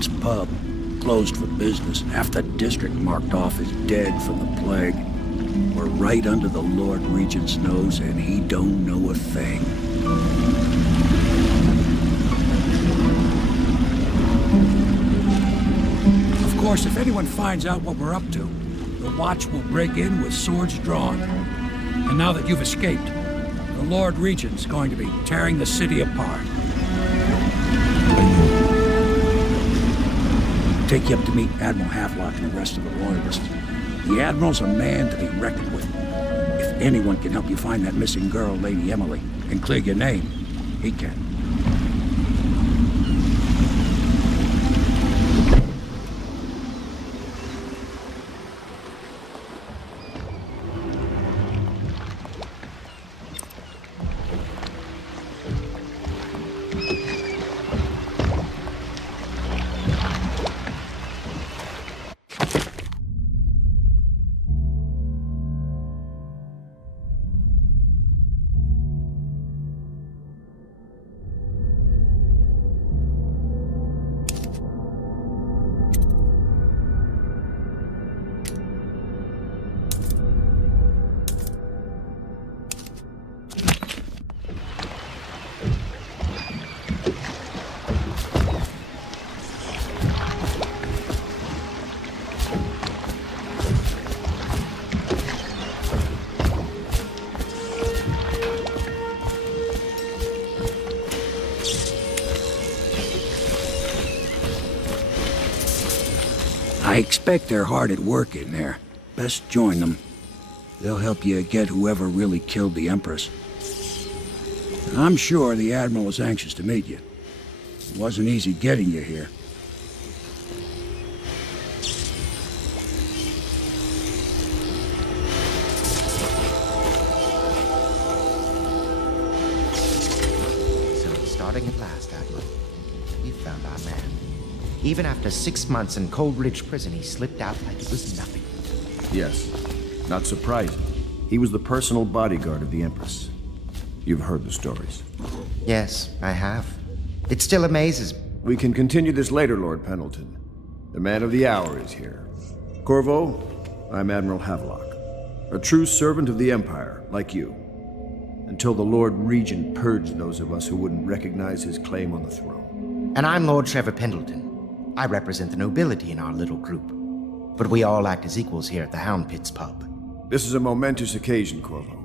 Pitt's pub. Closed for business. Half the district marked off as dead from the plague. We're right under the Lord Regent's nose, and he don't know a thing. Of course, if anyone finds out what we're up to, the Watch will break in with swords drawn. And now that you've escaped, the Lord Regent's going to be tearing the city apart. Take you up to meet Admiral Havelock and the rest of the Royalists. The Admiral's a man to be reckoned with. If anyone can help you find that missing girl, Lady Emily, and clear your name, he can. I expect they're hard at work in there. Best join them. They'll help you get whoever really killed the Empress. I'm sure the Admiral is anxious to meet you. It wasn't easy getting you here. So it's starting at last, Admiral. You found our man. Even after 6 months in Coldridge Prison, he slipped out like it was nothing. Yes. Not surprising. He was the personal bodyguard of the Empress. You've heard the stories. Yes, I have. It still amazes me. We can continue this later, Lord Pendleton. The man of the hour is here. Corvo, I'm Admiral Havelock. A true servant of the Empire, like you. Until the Lord Regent purged those of us who wouldn't recognize his claim on the throne. And I'm Lord Trevor Pendleton. I represent the nobility in our little group. But we all act as equals here at the Hound Pit's pub. This is a momentous occasion, Corvo.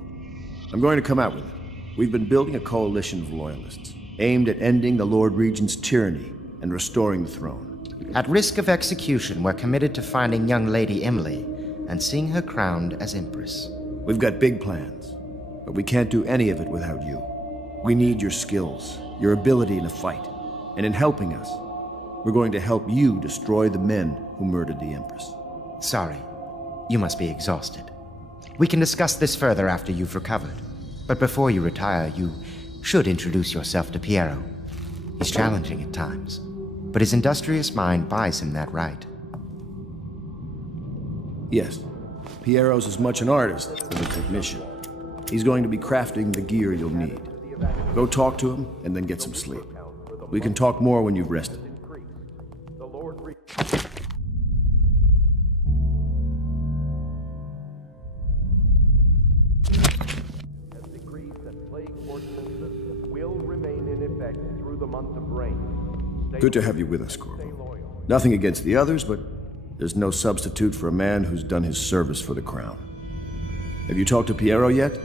I'm going to come out with it. We've been building a coalition of loyalists, aimed at ending the Lord Regent's tyranny and restoring the throne. At risk of execution, we're committed to finding young Lady Emily and seeing her crowned as Empress. We've got big plans, but we can't do any of it without you. We need your skills, your ability in a fight, and in helping us, we're going to help you destroy the men who murdered the Empress. Sorry, you must be exhausted. We can discuss this further after you've recovered. But before you retire, you should introduce yourself to Piero. He's challenging at times, but his industrious mind buys him that right. Yes, Piero's as much an artist as a technician. He's going to be crafting the gear you'll need. Go talk to him, and then get some sleep. We can talk more when you've rested. Good to have you with us, Corvo. Nothing against the others, but there's no substitute for a man who's done his service for the crown. Have you talked to Piero yet?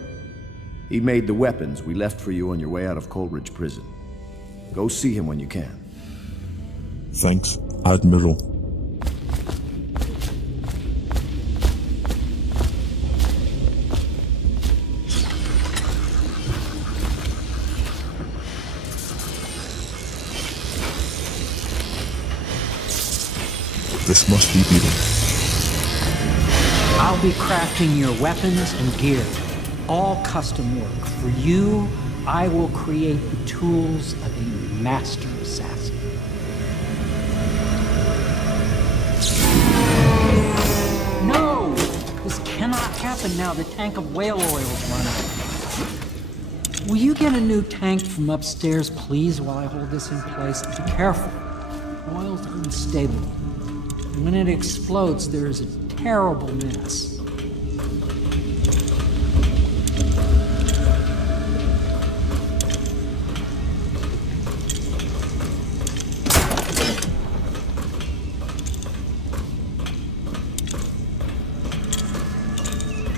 He made the weapons we left for you on your way out of Coldridge Prison. Go see him when you can. Thanks, Admiral. This must be beaten. I'll be crafting your weapons and gear, all custom work. For you, I will create the tools of a master assassin. No! This cannot happen now. The tank of whale oil is running. Will you get a new tank from upstairs, please, while I hold this in place? Be careful. Oil's unstable. When it explodes, there is a terrible mess.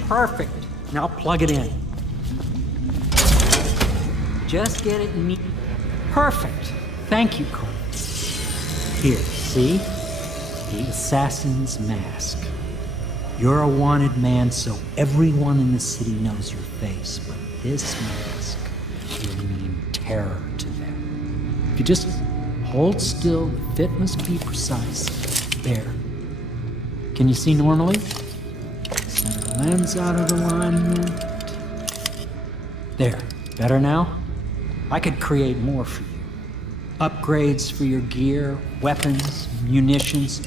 Perfect. Now plug it in. Just get it neat. Perfect. Thank you, Corvo. Here, see? The assassin's mask. You're a wanted man, so everyone in the city knows your face, but this mask will mean terror to them. If you just hold still, the fit must be precise. There. Can you see normally? Center lens out of alignment. There. Better now? I could create more for you. Upgrades for your gear, weapons, munitions.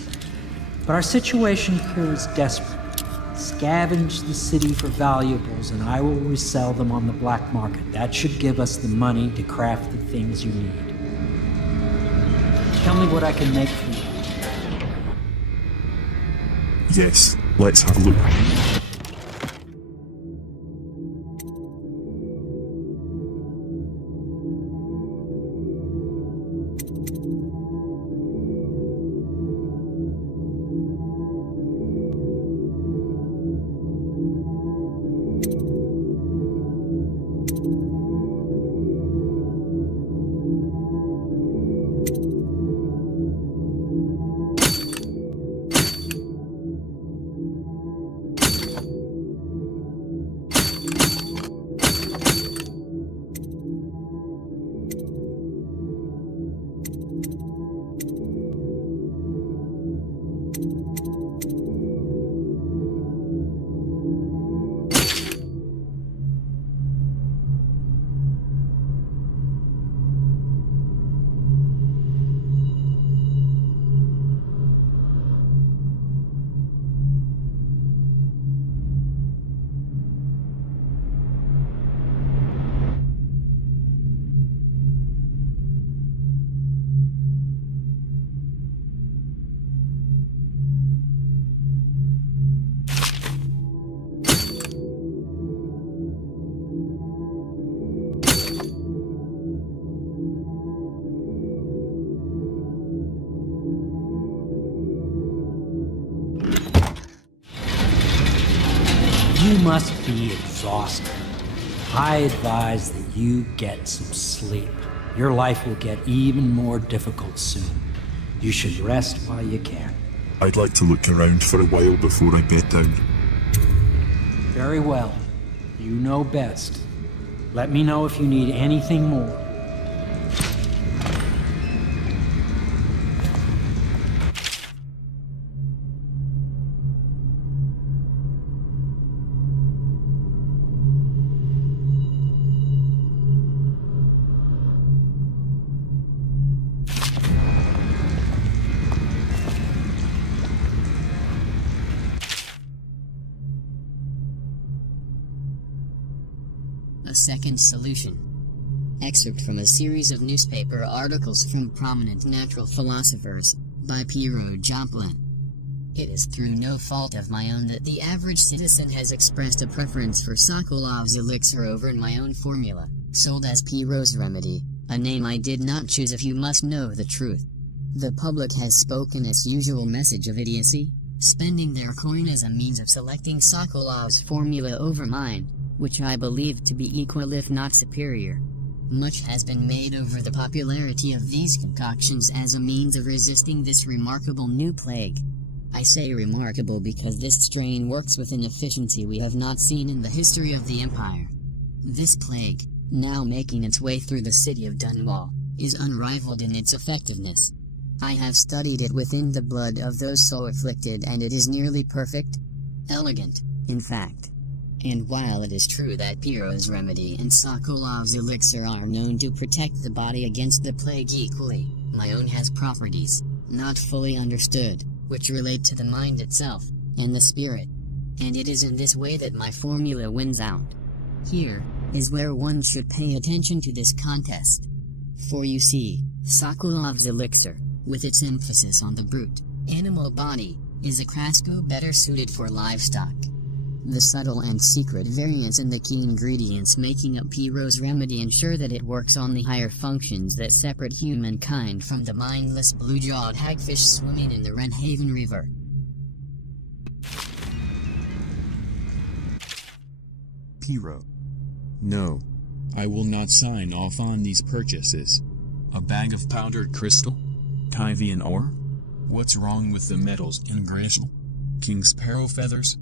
But our situation here is desperate. Scavenge the city for valuables and I will resell them on the black market. That should give us the money to craft the things you need. Tell me what I can make for you. Yes, let's have a look. You must be exhausted. I advise that you get some sleep. Your life will get even more difficult soon. You should rest while you can. I'd like to look around for a while before I bed down. Very well. You know best. Let me know if you need anything more. A second solution. Excerpt from a series of newspaper articles from prominent natural philosophers, by Piero Joplin. It is through no fault of my own that the average citizen has expressed a preference for Sokolov's elixir over my own formula, sold as Piero's remedy, a name I did not choose if you must know the truth. The public has spoken its usual message of idiocy, spending their coin as a means of selecting Sokolov's formula over mine, which I believe to be equal if not superior. Much has been made over the popularity of these concoctions as a means of resisting this remarkable new plague. I say remarkable because this strain works with an efficiency we have not seen in the history of the Empire. This plague, now making its way through the city of Dunwall, is unrivaled in its effectiveness. I have studied it within the blood of those so afflicted and it is nearly perfect. Elegant, in fact. And while it is true that Piero's remedy and Sokolov's elixir are known to protect the body against the plague equally, my own has properties, not fully understood, which relate to the mind itself, and the spirit. And it is in this way that my formula wins out. Here is where one should pay attention to this contest. For you see, Sokolov's elixir, with its emphasis on the brute, animal body, is a Crasco better suited for livestock. The subtle and secret variance in the key ingredients making up Pierrot's remedy ensure that it works on the higher functions that separate humankind from the mindless blue-jawed hagfish swimming in the Redhaven River. Pierrot. No. I will not sign off on these purchases. A bag of powdered crystal? Tyvian ore? What's wrong with the metals in Grishal? King Sparrow feathers?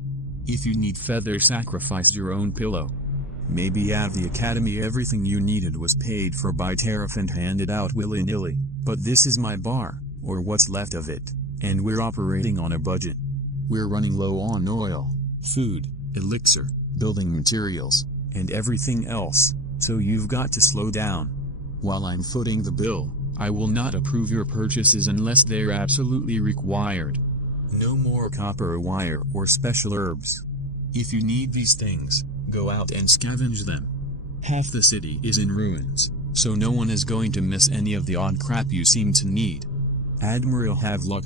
If you need feathers, sacrifice your own pillow. Maybe at the academy everything you needed was paid for by tariff and handed out willy-nilly, but this is my bar, or what's left of it, and we're operating on a budget. We're running low on oil, food, elixir, building materials, and everything else, so you've got to slow down. While I'm footing the bill, I will not approve your purchases unless they're absolutely required. No more copper wire or special herbs. If you need these things, go out and scavenge them. Half the city is in ruins, so no one is going to miss any of the odd crap you seem to need. Admiral, have luck.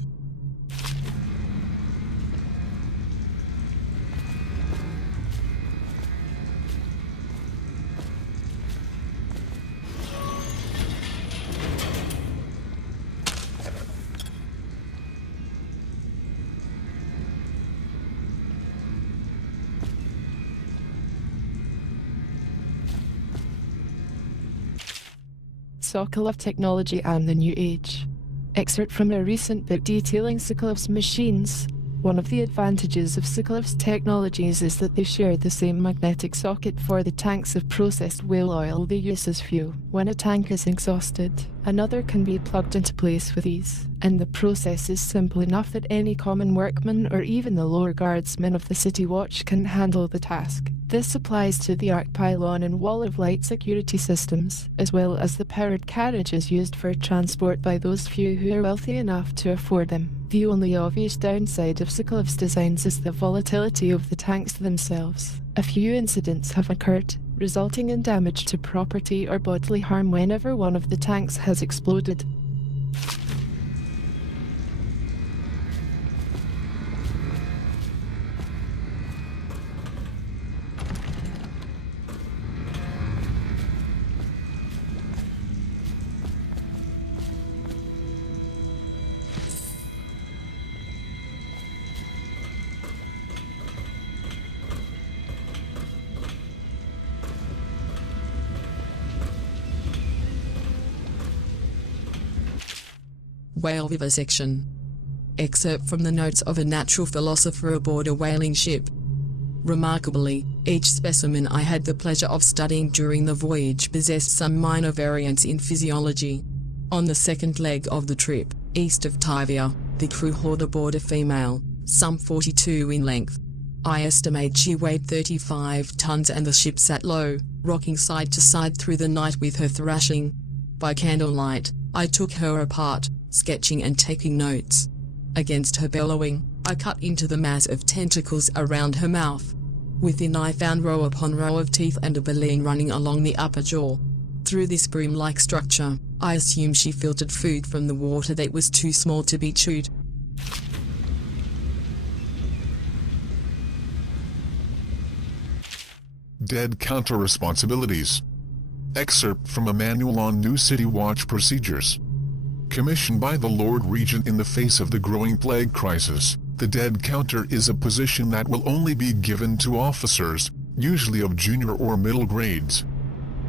Sokolov Technology and the New Age. Excerpt from a recent book detailing Sokolov's machines. One of the advantages of Sokolov's technologies is that they share the same magnetic socket for the tanks of processed whale oil they use as fuel. When a tank is exhausted, another can be plugged into place with ease, and the process is simple enough that any common workman or even the lower guardsmen of the City Watch can handle the task. This applies to the arc pylon and wall of light security systems, as well as the powered carriages used for transport by those few who are wealthy enough to afford them. The only obvious downside of Sokolov's designs is the volatility of the tanks themselves. A few incidents have occurred, resulting in damage to property or bodily harm whenever one of the tanks has exploded. Whale vivisection. Excerpt from the notes of a natural philosopher aboard a whaling ship. Remarkably, each specimen I had the pleasure of studying during the voyage possessed some minor variance in physiology. On the second leg of the trip, east of Tyvia, the crew hauled aboard a female, some 42 in length. I estimate she weighed 35 tons and the ship sat low, rocking side to side through the night with her thrashing. By candlelight, I took her apart, sketching and taking notes. Against her bellowing, I cut into the mass of tentacles around her mouth. Within I found row upon row of teeth and a baleen running along the upper jaw. Through this broom-like structure, I assumed she filtered food from the water that was too small to be chewed. Dead counter responsibilities. Excerpt from a manual on new City Watch procedures. Commissioned by the Lord Regent in the face of the growing plague crisis, the dead counter is a position that will only be given to officers, usually of junior or middle grades.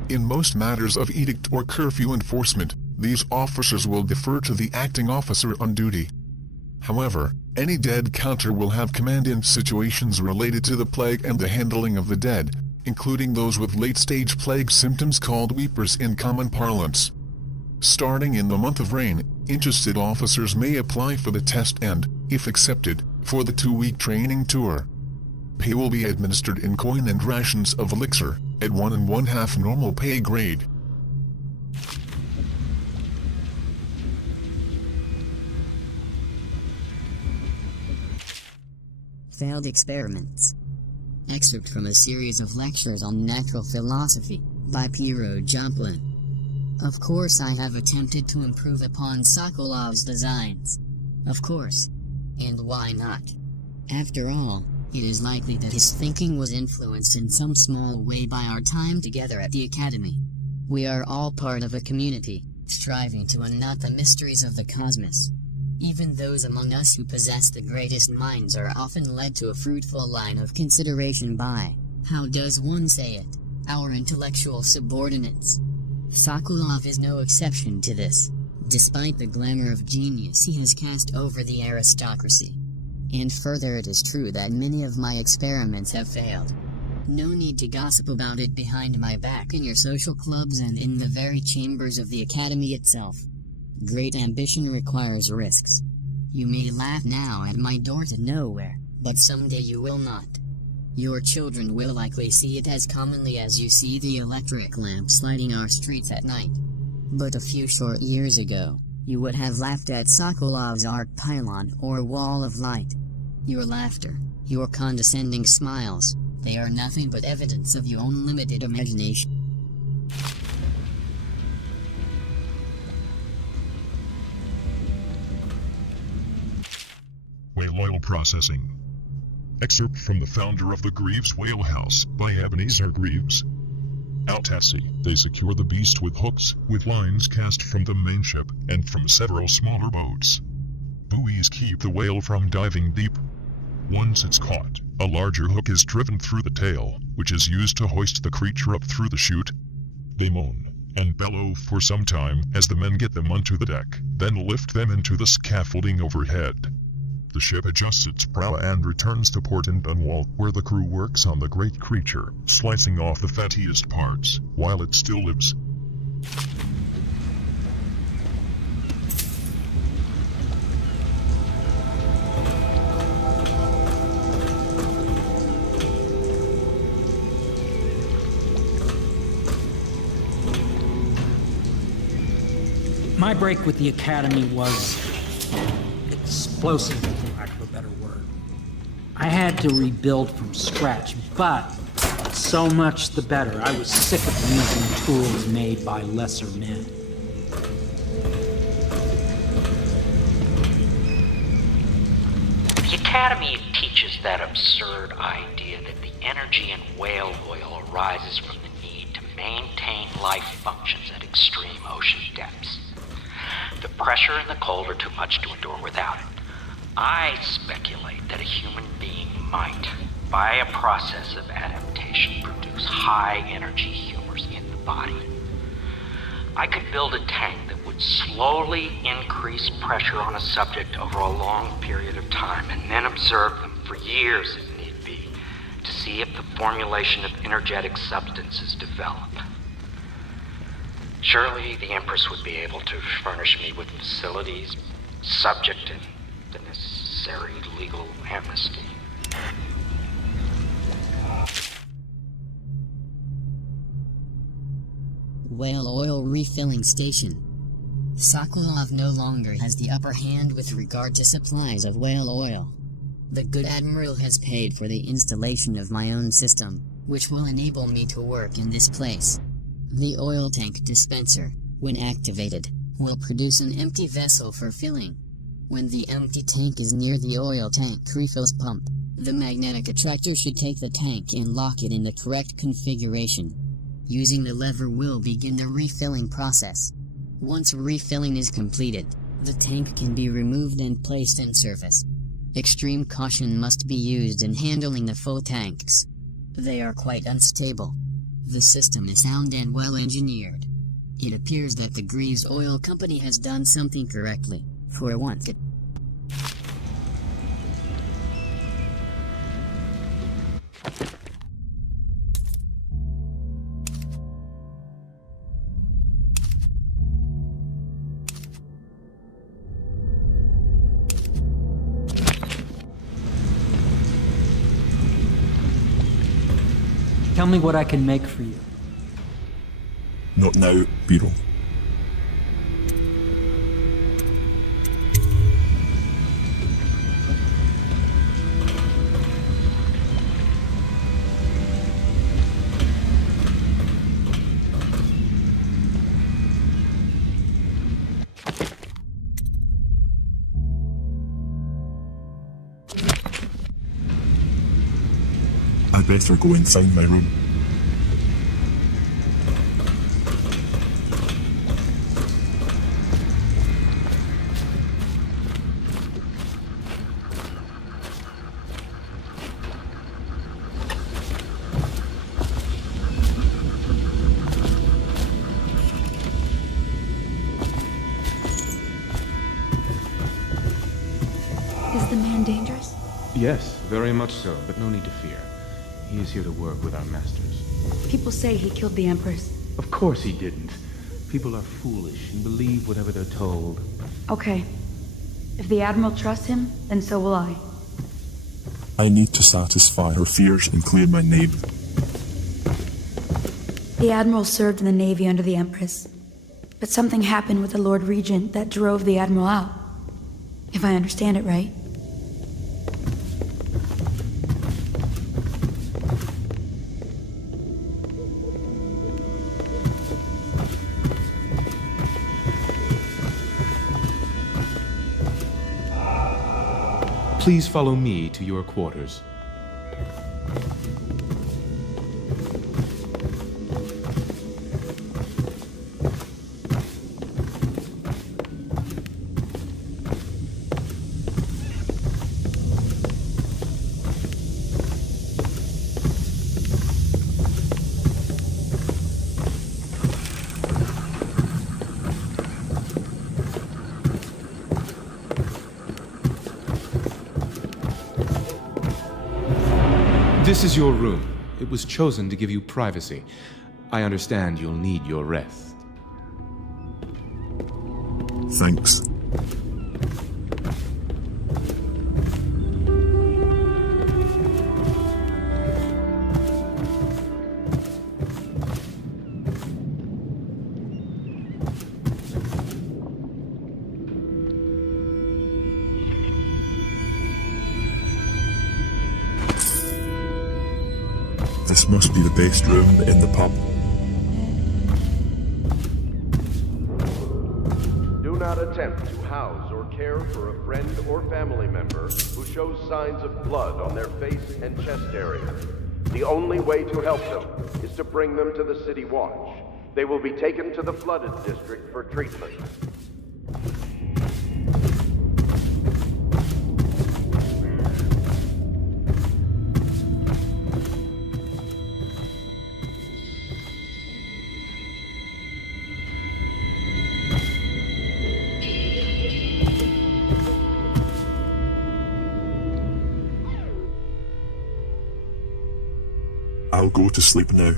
In most matters of edict or curfew enforcement, these officers will defer to the acting officer on duty. However, any dead counter will have command in situations related to the plague and the handling of the dead, including those with late-stage plague symptoms called weepers in common parlance. Starting in the month of rain, interested officers may apply for the test and, if accepted, for the 2-week training tour. Pay will be administered in coin and rations of elixir, at 1 1/2 normal pay grade. Failed experiments. Excerpt from a series of lectures on natural philosophy by Pierrot Joplin. Of course I have attempted to improve upon Sokolov's designs. Of course. And why not? After all, it is likely that his thinking was influenced in some small way by our time together at the Academy. We are all part of a community, striving to unknot the mysteries of the cosmos. Even those among us who possess the greatest minds are often led to a fruitful line of consideration by, how does one say it, our intellectual subordinates. Sokolov is no exception to this. Despite the glamour of genius he has cast over the aristocracy. And further, it is true that many of my experiments have failed. No need to gossip about it behind my back in your social clubs and in the very chambers of the Academy itself. Great ambition requires risks. You may laugh now at my door to nowhere, but someday you will not. Your children will likely see it as commonly as you see the electric lamps lighting our streets at night. But a few short years ago, you would have laughed at Sokolov's arc pylon or wall of light. Your laughter, your condescending smiles, they are nothing but evidence of your own limited imagination. Whale oil processing. Excerpt from The Founder of the Greaves Whale House by Ebenezer Greaves. Out at sea, they secure the beast with hooks, with lines cast from the main ship and from several smaller boats. Buoys keep the whale from diving deep. Once it's caught, a larger hook is driven through the tail, which is used to hoist the creature up through the chute. They moan and bellow for some time as the men get them onto the deck, then lift them into the scaffolding overhead. The ship adjusts its prow and returns to port in Dunwall, where the crew works on the great creature, slicing off the fattiest parts, while it still lives. My break with the Academy was explosive, for lack of a better word. I had to rebuild from scratch, but so much the better. I was sick of using tools made by lesser men. The Academy teaches that absurd idea that the energy in whale oil arises from the need to maintain life functions at extreme ocean depths. The pressure and the cold are too much to endure without it. I speculate that a human being might, by a process of adaptation, produce high-energy humors in the body. I could build a tank that would slowly increase pressure on a subject over a long period of time and then observe them for years if need be, to see if the formulation of energetic substances develop. Surely the Empress would be able to furnish me with facilities, subject to the necessary legal amnesty. Whale oil refilling station. Sokolov no longer has the upper hand with regard to supplies of whale oil. The good Admiral has paid for the installation of my own system, which will enable me to work in this place. The oil tank dispenser, when activated, will produce an empty vessel for filling. When the empty tank is near the oil tank refills pump, the magnetic attractor should take the tank and lock it in the correct configuration. Using the lever will begin the refilling process. Once refilling is completed, the tank can be removed and placed in service. Extreme caution must be used in handling the full tanks. They are quite unstable. The system is sound and well engineered. It appears that the Greaves Oil Company has done something correctly, for once. Tell me what I can make for you. Not now, Beetle. better go and find my room. Is the man dangerous? Yes, very much so, but no need to fear. He is here to work with our masters. People say he killed the Empress. Of course he didn't. People are foolish and believe whatever they're told. Okay. If the Admiral trusts him, then so will I. I need to satisfy her fears and clear my name. The Admiral served in the Navy under the Empress. But something happened with the Lord Regent that drove the Admiral out. If I understand it right. Please follow me to your quarters. This is your room. It was chosen to give you privacy. I understand you'll need your rest. Thanks. This must be the best room in the pub. Do not attempt to house or care for a friend or family member who shows signs of blood on their face and chest area. The only way to help them is to bring them to the City Watch. They will be taken to the flooded district for treatment. I'll go to sleep now.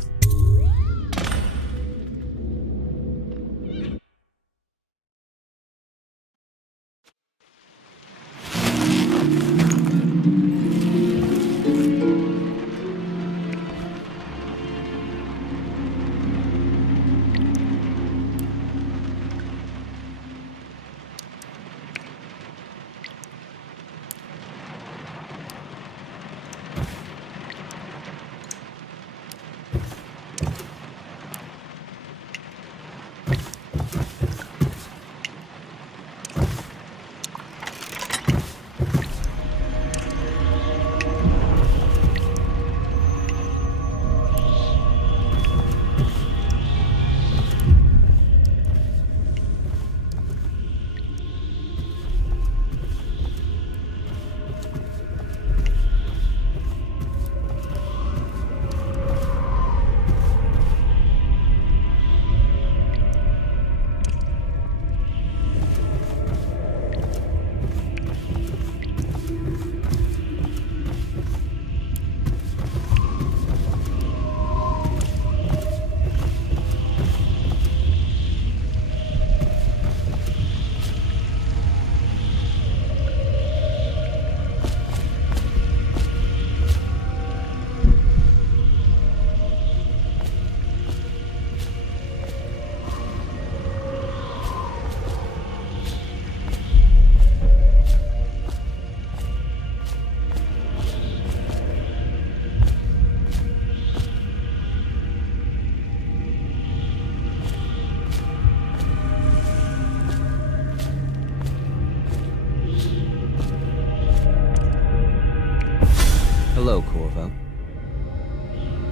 Hello, Corvo.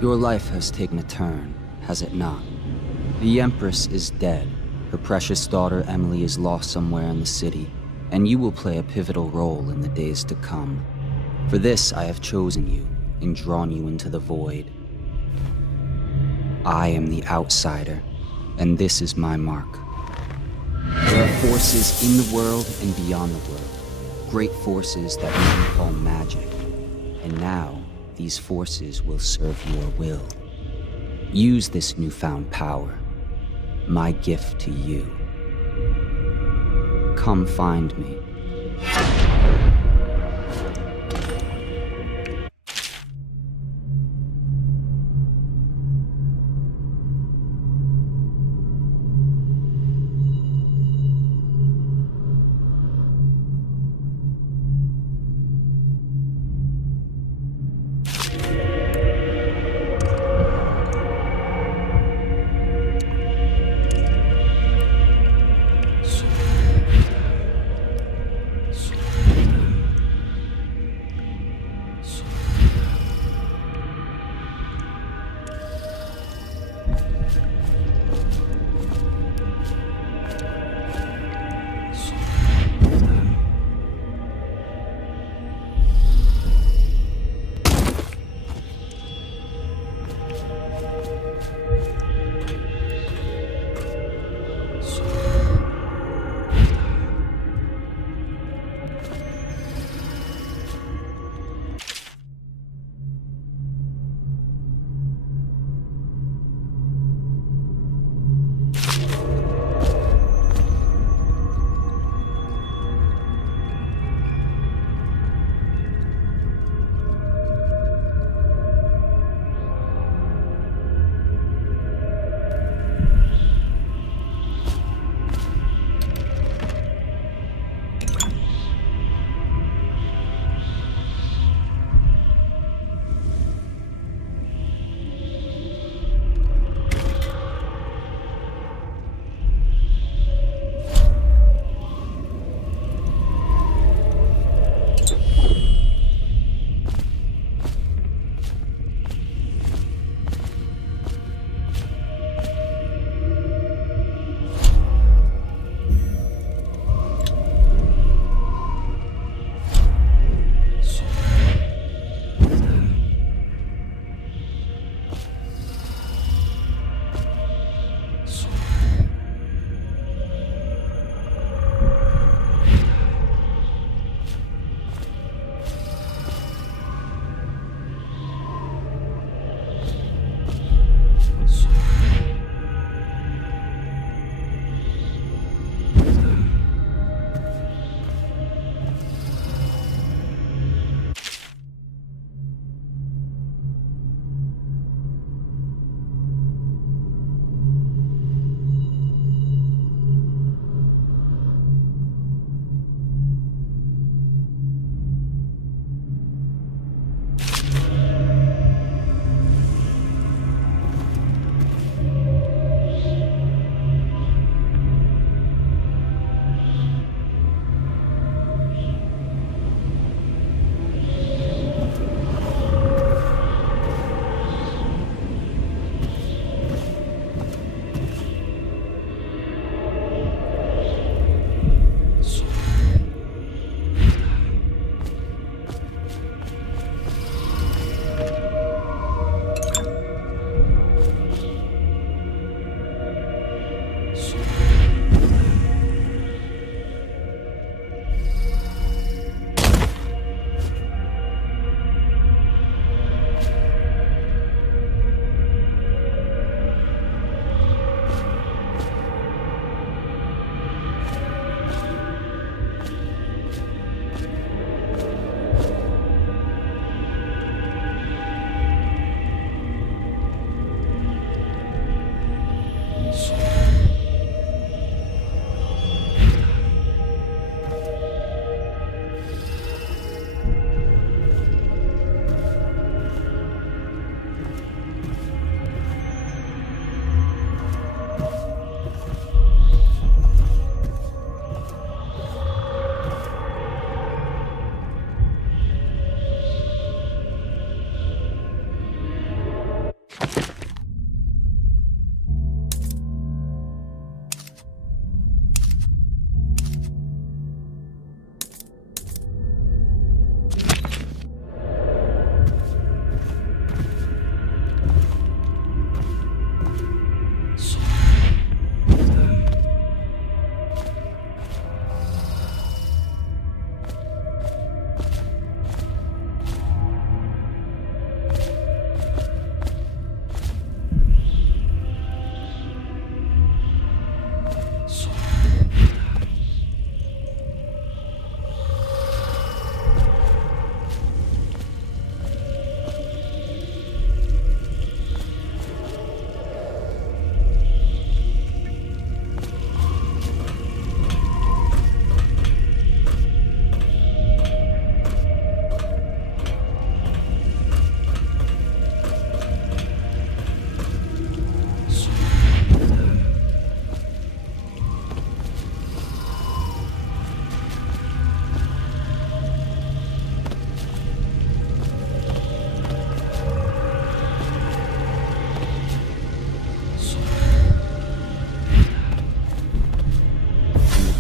Your life has taken a turn, has it not? The Empress is dead. Her precious daughter Emily is lost somewhere in the city, and you will play a pivotal role in the days to come. For this, I have chosen you and drawn you into the void. I am the outsider, and this is my mark. There are forces in the world and beyond the world, great forces that we call magic. And now, these forces will serve your will. Use this newfound power, my gift to you. Come find me.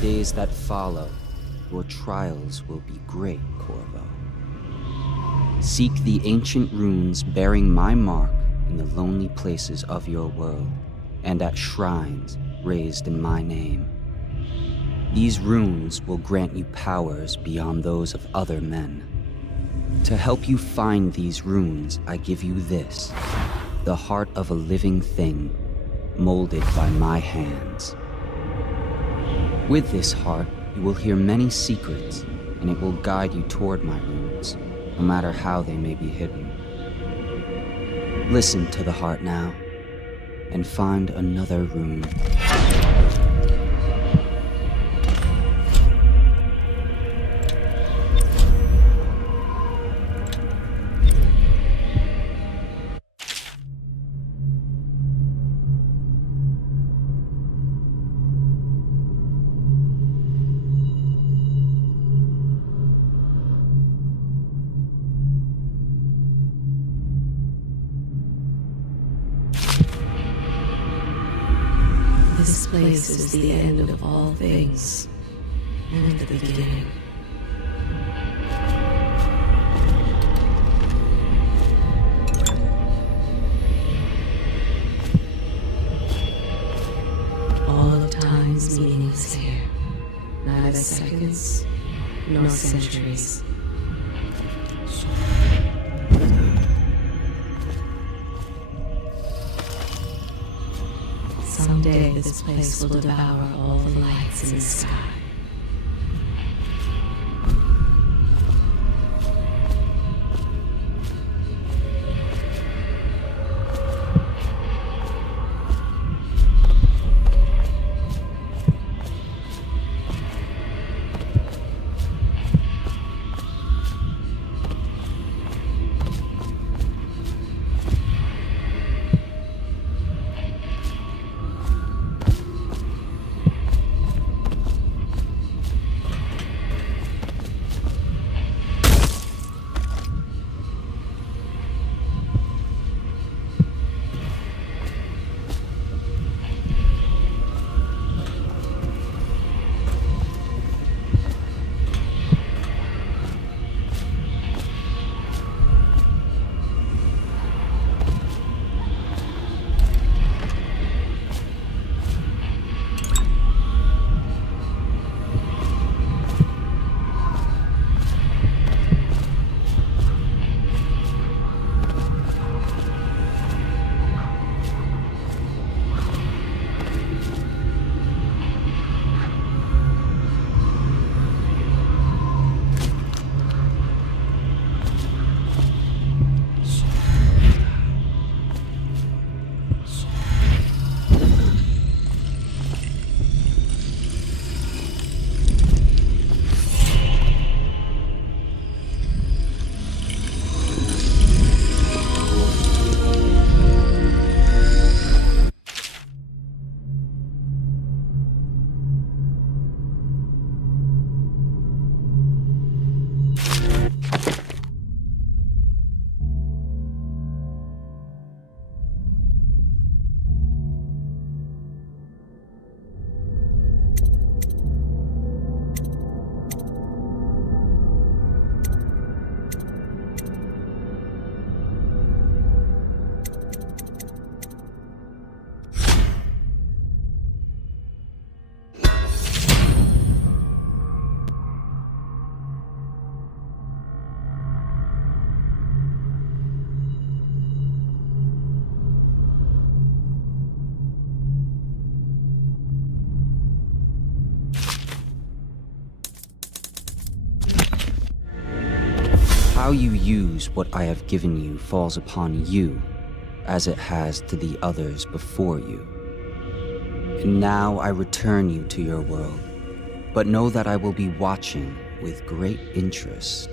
days that follow, your trials will be great, Corvo. Seek the ancient runes bearing my mark in the lonely places of your world, and at shrines raised in my name. These runes will grant you powers beyond those of other men. To help you find these runes, I give you this, the heart of a living thing, molded by my hands. With this heart, you will hear many secrets, and it will guide you toward my runes, no matter how they may be hidden. Listen to the heart now, and find another rune. This place is the end of all things, and the beginning. All of time's meaning is here, neither seconds nor centuries. Someday this place will devour all the lights in the sky. How you use what I have given you falls upon you, as it has to the others before you. And now I return you to your world, but know that I will be watching with great interest.